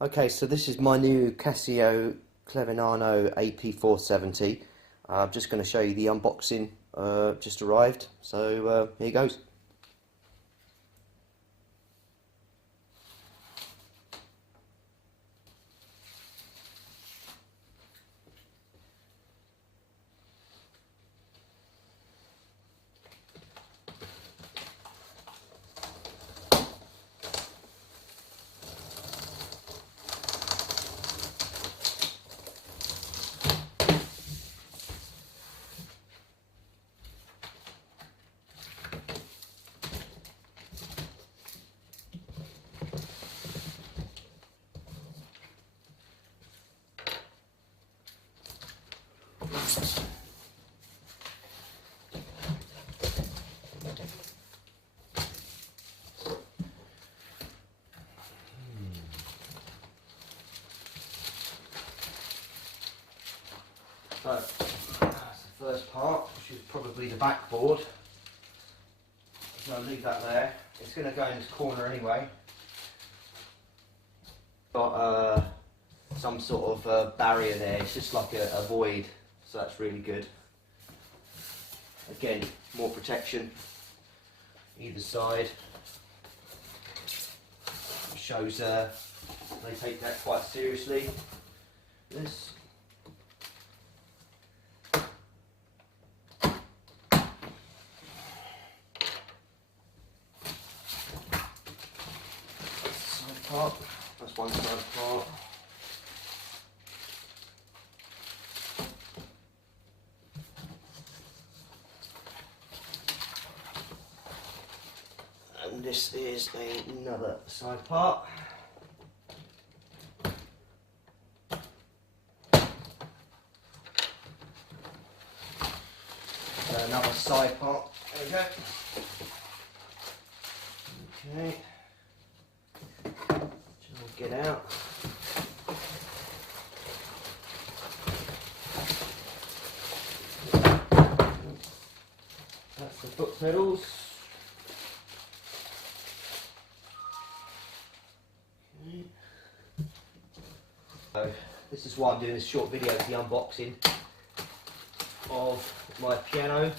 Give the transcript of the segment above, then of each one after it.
Okay, so this is my new Casio Clevinano AP-470. I'm just going to show you the unboxing, just arrived, so here goes. So, that's the first part, which is probably the backboard. So I'll leave that there. It's going to go in this corner anyway. Got some sort of barrier there, it's just like a void, so that's really good. Again, more protection either side. Shows they take that quite seriously. This. Side part. That's one side part. And this is another side part. Another side part. There we go. Okay. Just get out. That's the foot pedals. Okay. So this is why I'm doing this short video, the unboxing of my piano.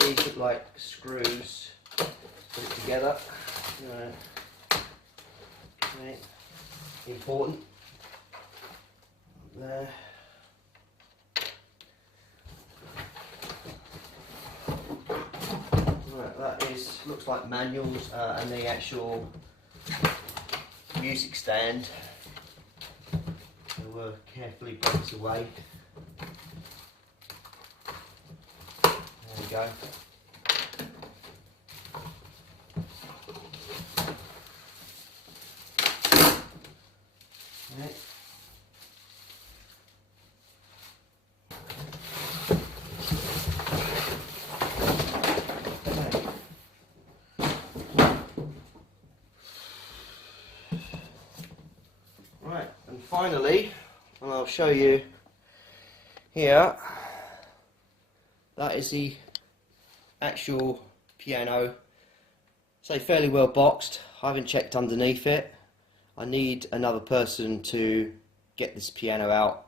These look like screws put together. Okay. Important. There. Right, that is looks like manuals and the actual music stand. So carefully breaks away. There we go. Okay. Right, and finally, and I'll show you here, that is the actual piano. So fairly well boxed. I haven't checked underneath it. I need another person to get this piano out